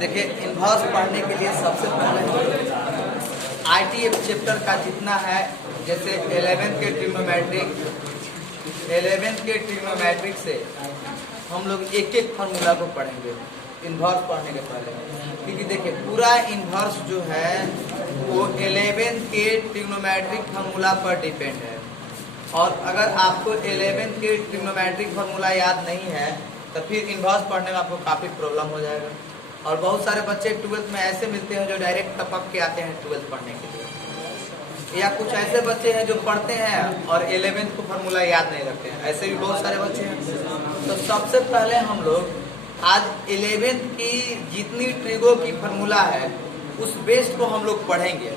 देखिए इन्वर्स पढ़ने के लिए सबसे पहले ITF चैप्टर का जितना है, जैसे 11th के ट्रिग्नोमेट्रिक से हम लोग एक एक फार्मूला को पढ़ेंगे इन्वर्स पढ़ने के पहले, क्योंकि देखिए पूरा इन्वर्स जो है वो 11th के ट्रिग्नोमेट्रिक फार्मूला पर डिपेंड है। और अगर आपको 11th के ट्रिग्नोमेट्रिक फार्मूला याद नहीं है तो फिर इन्वर्स पढ़ने में आपको काफ़ी प्रॉब्लम हो जाएगा। और बहुत सारे बच्चे 12th में ऐसे मिलते हैं जो डायरेक्ट टपक के आते हैं 12th पढ़ने के लिए, या कुछ ऐसे बच्चे हैं जो पढ़ते हैं और 11th को फार्मूला याद नहीं रखते हैं, ऐसे भी बहुत सारे बच्चे हैं। तो सबसे पहले हम लोग आज 11th की जितनी ट्रिगो की फार्मूला है उस बेस को हम लोग पढ़ेंगे,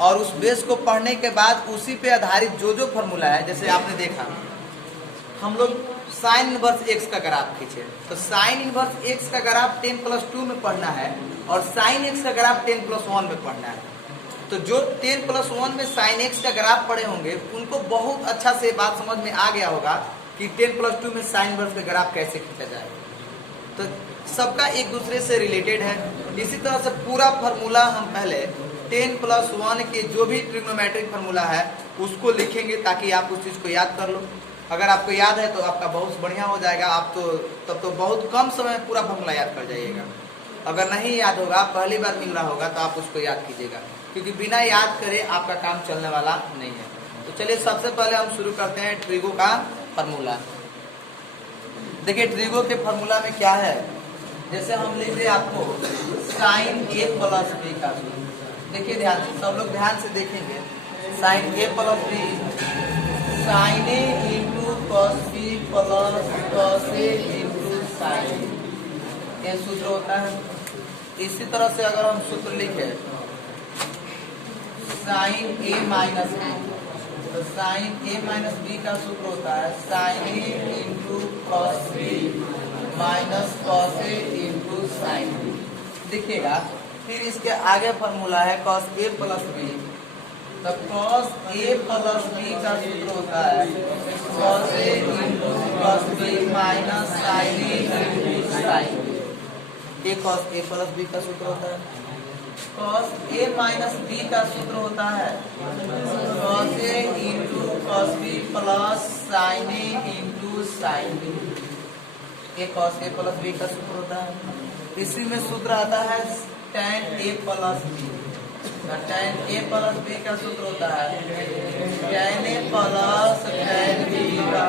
और उस बेस को पढ़ने के बाद उसी पे आधारित जो जो फार्मूला है, जैसे आपने देखा हम लोग साइन इनवर्स एक्स का ग्राफ खींचे, तो साइन इनवर्स एक्स का ग्राफ 10+2 में पढ़ना है और साइन एक्स का ग्राफ 10+1 में पढ़ना है। तो जो 10+1 में साइन एक्स का ग्राफ पढ़े होंगे उनको बहुत अच्छा से बात समझ में आ गया होगा कि 10+2 में साइन इनवर्स का ग्राफ कैसे खींचा जाए। तो सबका एक दूसरे से रिलेटेड है। इसी तरह से पूरा फार्मूला हम पहले 10+1 के जो भी ट्रिग्नोमेट्रिक फार्मूला है उसको लिखेंगे ताकि आप उस चीज़ को याद कर लो। अगर आपको याद है तो आपका बहुत बढ़िया हो जाएगा, आप तो तब तो बहुत कम समय में पूरा फार्मूला याद कर जाइएगा। अगर नहीं याद होगा, पहली बार मिल रहा होगा, तो आप उसको याद कीजिएगा, क्योंकि बिना याद करे आपका काम चलने वाला नहीं है। तो चलिए सबसे पहले हम शुरू करते हैं ट्रिगो का फार्मूला। देखिए ट्रिगो के फार्मूला में क्या है, जैसे हम लिख रहे आपको साइन A प्लस B का सूत्र। देखिए ध्यान से, सब लोग ध्यान से देखेंगे। Sine A plus B sine A into cos B plus cos A into sine, ये सूत्र होता है। इसी तरह से अगर हम सूत्र लिखे साइन A माइनस B, तो साइन A माइनस B का सूत्र होता है sine A into cos B minus cos A into sine B। देखिएगा फिर इसके आगे फार्मूला है कॉस A प्लस B, तो कॉस A प्लस B का सूत्र होता है cos A into cos B minus sine A into sine B। ये कॉस A प्लस B का सूत्र होता है। कॉस A माइनस B का सूत्र होता है cos A into cos B plus sign A into sine B। ये कॉस A प्लस B का सूत्र होता है। इसी में सूत्र आता है tan A plus B, tan A plus B का सूत्र होता है tan A plus tan B का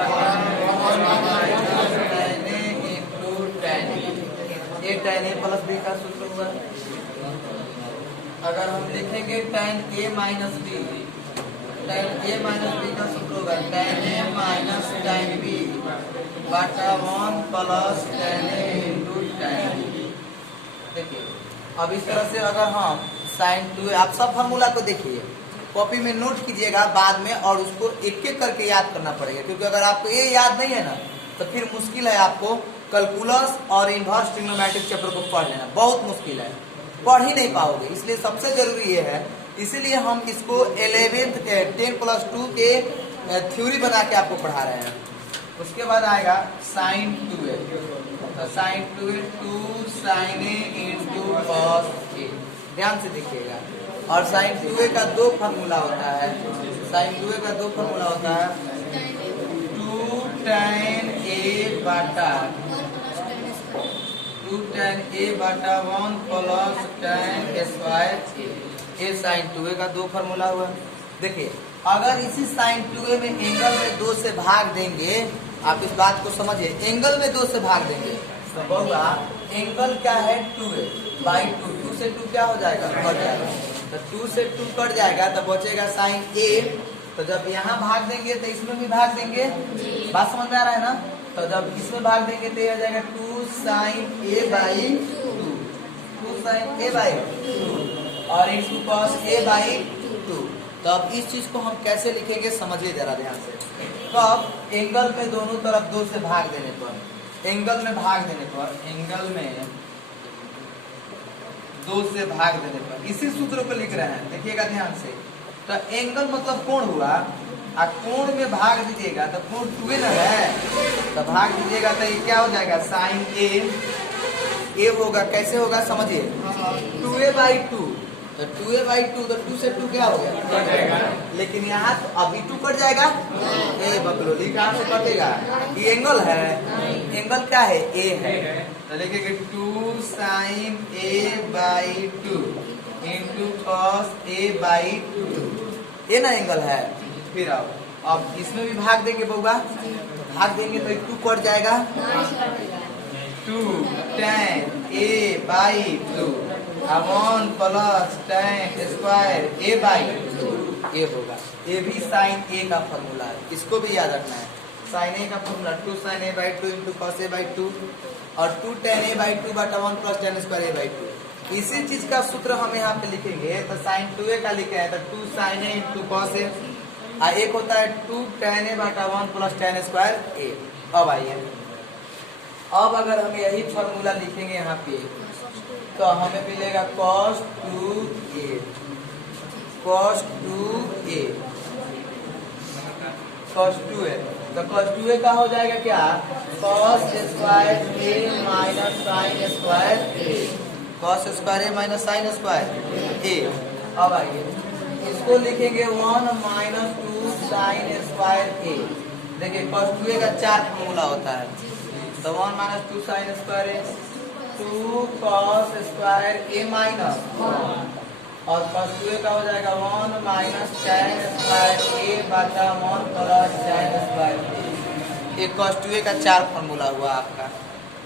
minus tan A into tan B। ये tan A प्लस B का सूत्र हुआ। अगर हम लिखेंगे tan A minus B, tan A minus B का सूत्र होगा tan A minus tan B बटा 1 plus tan A into tan B। देखिए अब इस तरह से अगर हम साइन 2, आप सब फार्मूला को देखिए, कॉपी में नोट कीजिएगा बाद में, और उसको एक एक करके याद करना पड़ेगा, क्योंकि अगर आपको ये याद नहीं है ना तो फिर मुश्किल है आपको कैलकुलस और इन्वर्स ट्रिग्नोमेट्रिक चैप्टर को पढ़ लेना, बहुत मुश्किल है, पढ़ ही नहीं पाओगे। इसलिए सबसे जरूरी ये है, इसीलिए हम इसको 11th 10+2 के थ्योरी बना के आपको पढ़ा रहे हैं। उसके बाद आएगा साइन 2A, तो sine 2A 2 sine A into cos A। ध्यान से देखिएगा। और साइन 2A का दो फार्मूला होता है, साइन 2A का दो फार्मूला होता है 2 tan A बटा 2 tan A बटा 1 प्लस tan स्क्वायर A। ये साइन 2A का दो फार्मूला हुआ। देखिए अगर इसी साइन 2A में एंगल में 2 से भाग देंगे, आप इस बात को समझिए, एंगल में 2 से भाग देंगे तो होगा एंगल क्या है 2A बाई 2, 2 से 2 क्या हो जाएगा, कट जाएगा। तो 2 से 2 कट जाएगा तो बचेगा साइन A। तो जब यहाँ भाग देंगे तो इसमें भी भाग देंगे, बात समझ में आ रहा है ना। तो जब इसमें भाग देंगे तो ये हो जाएगा 2 sine A by 2, 2 sine A by 2 और इंटू कॉस A बाई 2। तो अब इस चीज को हम कैसे लिखेंगे समझिए जरा ध्यान से। तो अब एंगल में दोनों तरफ 2 से भाग देने पर, एंगल में भाग देने पर, एंगल में 2 से भाग देने पर इसी सूत्र को लिख रहे हैं, देखिएगा ध्यान से। तो एंगल मतलब कोण हुआ, और कोण में भाग दीजिएगा तो कोण 2A ना है, तो भाग दीजिएगा तो ये क्या हो जाएगा साइन A ए होगा, कैसे होगा समझिए, 2a/2, तो 2a/2, तो 2 से 2 क्या हो गया, लेकिन यहाँ तो अभी 2 कट जाएगा, ए बकलोली कहाँ से कटेगा, ये एंगल है, एंगल क्या है, ए है, तो लिखेंगे 2 sin a/2 into cos a/2, ये ना एंगल है। फिर अब इसमें भी भाग देंगे बउआ, भाग देंगे तो 2 कट जाएगा, 2 tan a/2 1 plus tan square a/2, ये होगा, ये भी sin a का फॉर्मूला है, इसको भी याद रखना है। sin a का formula 2 sin a/2 into cos a/2 और 2 tan a/2 बटा 1 प्लस tan स्क्वायर a/2। इसी चीज का सूत्र हम यहाँ पे लिखेंगे, तो sin 2a का लिखे हैं तो 2 sin a into cos a, और एक होता है 2 tan a बटा 1 प्लस tan स्क्वायर a। अब आइए, अब अगर हम यही फॉर्मूला लिखेंगे यहाँ पे तो हमें मिलेगा cos 2a, cos 2a, cos 2a, तो cos 2a का हो जाएगा क्या, cos square a minus sine square a, cos square a minus sine square a। अब आइए इसको लिखेंगे 1 माइनस 2 साइन स्क्वायर a। देखिए cos 2a का 4 फॉर्मूला होता है, तो 1 minus 2 sine square a, 2 cos square a minus, और cos 2a का हो जाएगा 1 माइनस tan स्क्वायर a बटा 1 प्लस tan स्क्वायर a। ये cos 2a का 4 फॉर्मूला हुआ आपका।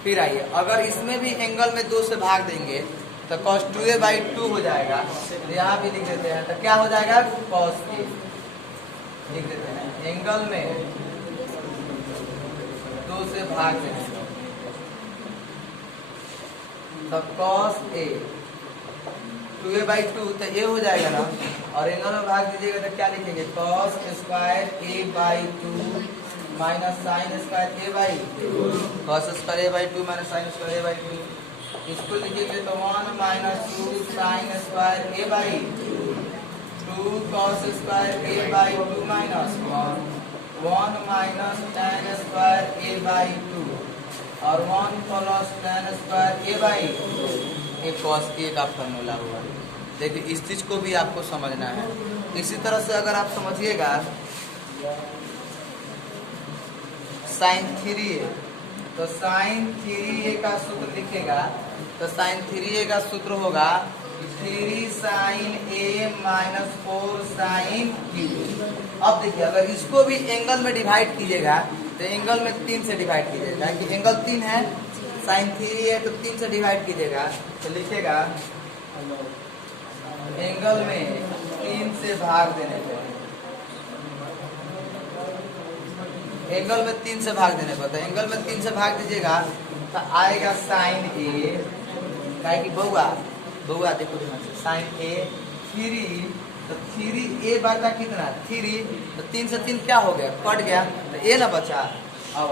फिर आइए, अगर इसमें भी एंगल में 2 से भाग देंगे तो cos 2a/2 हो जाएगा, तो यहाँ भी लिख देते हैं, तो क्या हो जाएगा, cos a लिख देते हैं, एंगल में 2 से भाग देंगे तो cos a 2a/2, तो ये हो जाएगा ना, और एंगल में भाग दीजिएगा तो क्या लिखेंगे, cos square a/2 minus sine square a/2, cos square a/2 minus sine square a/2, इसको लिखेंगे तो 1 minus 2 sine square a/2, 2 cos square a/2 minus 1 minus tan square a/2 और 1 प्लस tan स्क्वायर a/2, ये cos a का formula हुआ। देखिए इस चीज को भी आपको समझना है। इसी तरह से अगर आप समझिएगा sin 3a, तो sin 3a का सूत्र लिखेगा, तो sin 3a का सूत्र होगा 3 sin a minus 4 sin q। अब देखिए अगर इसको भी एंगल में डिवाइड कीजिएगा तो एंगल में 3 से डिवाइड कीजिएगा, कि एंगल 3 है, sin 3 है तो 3 से डिवाइड कीजिएगा, तो लिखेगा एंगल में 3 से भाग देने पर, एंगल में 3 से भाग देने पर, तो एंगल में 3 से भाग दीजिएगा तो आएगा sin a, क्या कि बउआ देखो sin a 3, तो 3a बटा कितना 3, तो 3 से 3 क्या हो गया, कट गया, तो a ना बचा। अब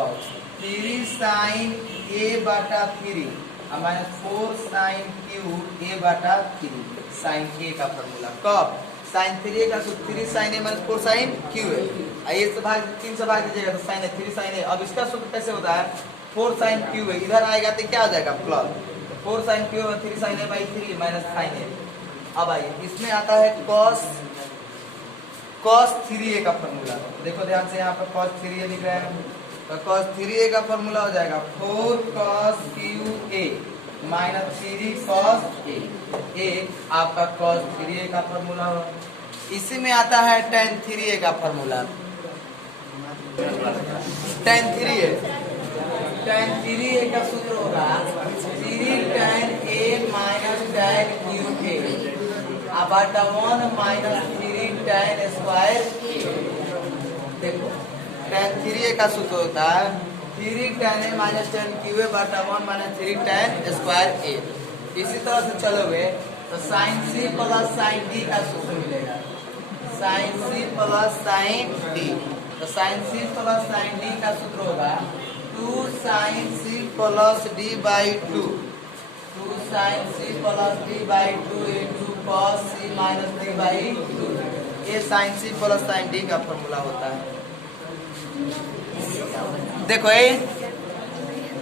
3 sin a बटा 3 और माइनस 4 sin q a बटा 3, sin a का फॉर्मूला। कब, sin 3a का सूत्र 3 sin a minus 4 sin q है, a से भाग 3 से भाग दीजिएगा तो sin a 3 sin a। अब इसका सूत्र कैसे होता है, 4 sin q है, इधर आएगा तो क्या हो जाएगा प्लस 4 sin q और 3 sin a/3 minus sin a। अब आइए इसमें आता है cos 3a का फॉर्मूला, देखो ध्यान से यहाँ पर cos 3a लिख रहे हैं, तो cos 3a का फॉर्मूला हो जाएगा 4 cos qa minus 3 cos a, आपका cos 3a का फॉर्मूला हो। इसी में आता है tan 3a का फॉर्मूला, tan 3a का सूत्र होगा 3 tan a minus tan qa बटा 1 माइनस 3 tan स्क्वायर a। देखो tan 3a का सूत्र होता है 3 tan a minus tan qa बटा 1 माइनस 3 tan स्क्वायर a। इसी तरह से चलोगे तो sin c plus sin d का सूत्र मिलेगा, sin c plus sin d, तो sin c plus sin d का सूत्र होगा 2 sin c plus d/2, 2 sin c plus d/2 into cos c minus d/2, ये sin c plus sin d का formula होता है। देखो ये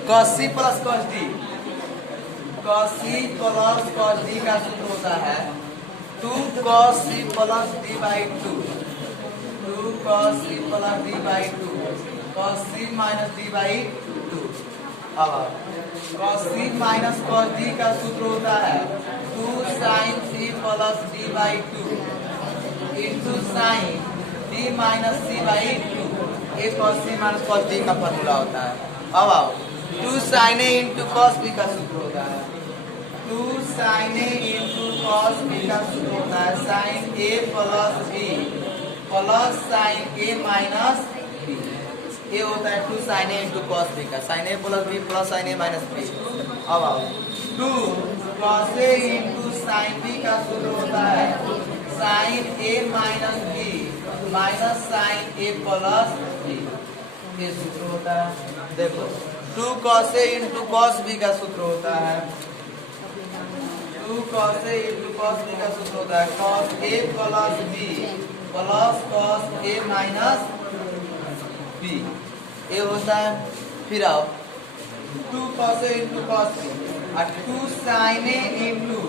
cos c plus cos d, cos c plus cos d का सूत्र होता है 2 cos c plus d by 2, 2 cos c plus d by 2, cos c minus d by 2। अब cos c minus cos d का सूत्र होता है 2 sin c plus d by 2 into sine d minus c by 2। ये cos c minus cos d का formula होता है। अब आओ 2 sin a into cos b का सूत्र होता है 2 sin a into cos b का सूत्र होता है sin a plus b plus sin a minus b। ये होता है 2 sin a into cos b का sin a plus b plus sin a minus b। अब आओ 2 cos a into sin b का सूत्र होता है sin a minus b minus sin a plus b। ये सूत्र होता है। देखो 2 cos a into cos b का सूत्र होता है 2 cos a into cos b का सूत्र होता है cos a plus b plus cos a minus b। ये होता है। फिर आओ 2 cos a into cos b और 2 sin a into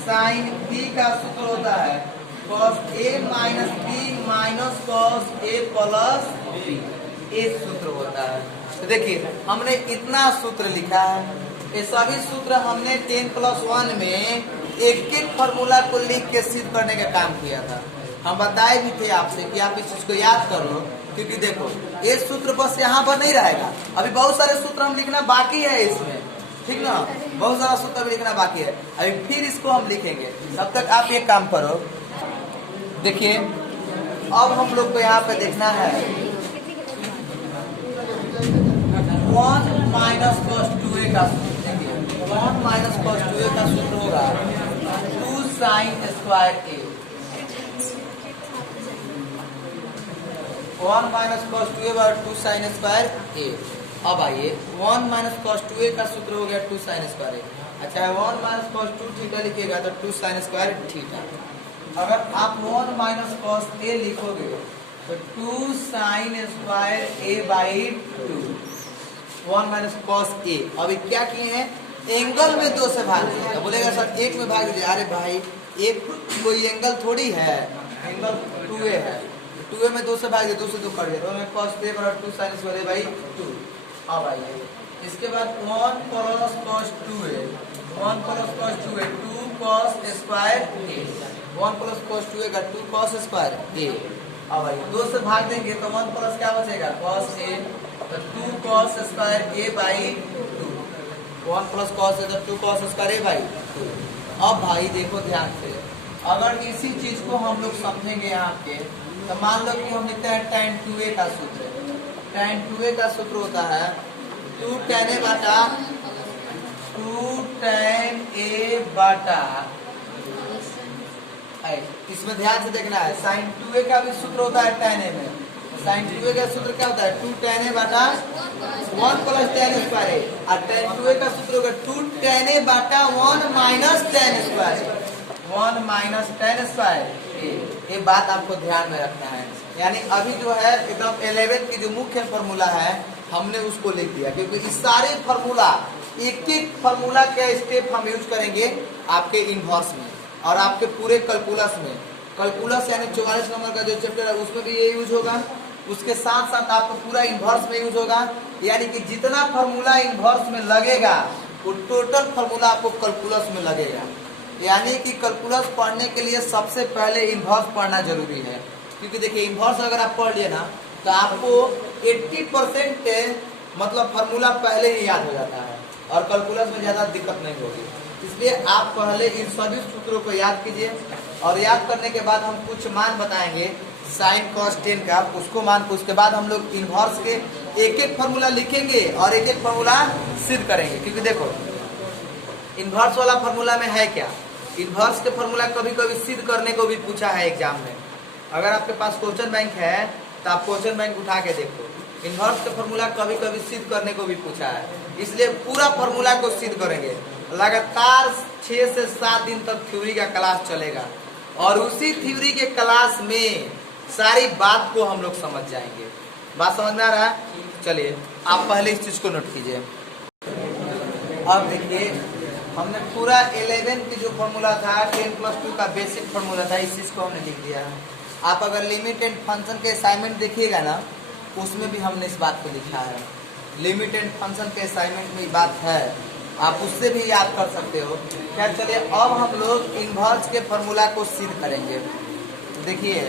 sin b का सूत्र होता है cos a minus b minus cos a plus b। ये सूत्र होता है। तो देखिए हमने इतना सूत्र लिखा है। ये सभी सूत्र हमने 10+1 में एक एक फॉर्मूला को लिख के सिद्ध करने का काम किया था। हम बताए भी थे आपसे कि आप इस चीज को याद कर लो, क्योंकि देखो ये सूत्र बस यहाँ पर नहीं रहेगा, अभी बहुत सारे सूत्र हम लिखना बाकी है इसमें, ठीक ना, बहुत सारा सूत्र भी लिखना बाकी है। अभी फिर इसको हम लिखेंगे, तब तक आप एक काम करो। देखिए अब हम लोग को यहाँ पे देखना है 1 माइनस cos 2a का सूत्र। देखिए 1 माइनस cos 2a का सूत्र होगा 2 sin square a। 1 minus cos 2a bar 2 sin square a। अब आइए 1 माइनस cos 2a का सूत्र हो गया 2 sin स्क्वायर a। अच्छा 1 माइनस cos 2 थीटा लिखिएगा तो 2 sin स्क्वायर थीटा। अगर आप 1 माइनस cos a लिखोगे तो 2 sin square a by 2। 1 minus cos a। अभी क्या किए हैं, एंगल में 2 से भाग दिया। बोलेगा सर 1 में भाग दीजिए। अरे भाई एक कोई एंगल थोड़ी है, एंगल 2a है, 2a में 2 से भाग दिया, 2 से 2 कट गया, तो cos a बराबर 2 sin स्क्वायर a बाई 2। अब आइए इसके बाद 1 plus cos 2a, 1 plus cos 2a 2 cos square a, 1 plus cos 2a का 2 cos स्क्वायर a। अब आइए 2 से भाग देंगे तो 1 प्लस क्या बचेगा cos a, तो 2 cos square a by 2। 1 plus cos a तो 2 cos स्क्वायर a बाई 2। अब भाई देखो ध्यान से, अगर इसी चीज को हम लोग समझेंगे यहाँ पे, तो मान लो कि हम लिखते हैं tan 2a का सूत्र। tan 2a का सूत्र होता है 2 tan a Bata 2 tan a बाटा, इसमें ध्यान से देखना है, sin 2a का भी सूत्र होता है tan a में। sin 2a का सूत्र क्या होता है 2 tan a Bata 1 plus tan square a, और tan 2a का सूत्र होगा 2 tan a Bata 1 minus tan square a, 1 minus tan square a। ये बात आपको ध्यान में रखना है। यानी अभी जो है एकदम 11 की जो मुख्य फॉर्मूला है हमने उसको लिख दिया, क्योंकि इस सारे फॉर्मूला एक एक फॉर्मूला के स्टेप हम यूज करेंगे आपके इनवर्स में और आपके पूरे कैलकुलस में। कैलकुलस यानी 44 नंबर का जो चैप्टर है उसमें भी ये यूज होगा, उसके साथ साथ आपको पूरा इनवर्स में यूज होगा। यानी कि जितना फॉर्मूला इनवर्स में लगेगा वो टोटल फॉर्मूला आपको कैलकुलस में लगेगा। यानी कि कैलकुलस पढ़ने के लिए सबसे पहले इनवर्स पढ़ना जरूरी है, क्योंकि देखिए इनवर्स अगर आप पढ़ लिए ना तो आपको 80% मतलब फॉर्मूला पहले ही याद हो जाता है और कैलकुलस में ज़्यादा दिक्कत नहीं होगी। इसलिए आप पहले इन सभी सूत्रों को याद कीजिए, और याद करने के बाद हम कुछ मान बताएंगे साइन कॉस 10 का, उसको मान को उसके बाद हम लोग इनवर्स के एक एक फॉर्मूला लिखेंगे और एक एक फॉर्मूला सिद्ध करेंगे। क्योंकि देखो इनवर्स वाला फॉर्मूला में है क्या, इनवर्स के फॉर्मूला कभी कभी सिद्ध करने को भी पूछा है एग्जाम में। अगर आपके पास क्वेश्चन बैंक है तो आप क्वेश्चन बैंक उठा के देखो, इनवर्स के फॉर्मूला कभी कभी सिद्ध करने को भी पूछा है। इसलिए पूरा फॉर्मूला को सिद्ध करेंगे। लगातार 6 से 7 दिन तक थ्योरी का क्लास चलेगा और उसी थ्योरी के क्लास में सारी बात को हम लोग समझ जाएंगे। बात समझ में आ रहा है? चलिए आप पहले इस चीज को नोट कीजिए। अब देखिए हमने पूरा 11 की जो फॉर्मूला था 10+2 का बेसिक फॉर्मूला था, इस चीज को हमने लिख दिया है। आप अगर लिमिट एंड फंक्शन के असाइनमेंट देखिएगा ना, उसमें भी हमने इस बात को लिखा है। लिमिट एंड फंक्शन के असाइनमेंट में बात है, आप उससे भी याद कर सकते हो। क्या, चलिए अब हम लोग इन्वर्स के फॉर्मूला को सिद्ध करेंगे। देखिए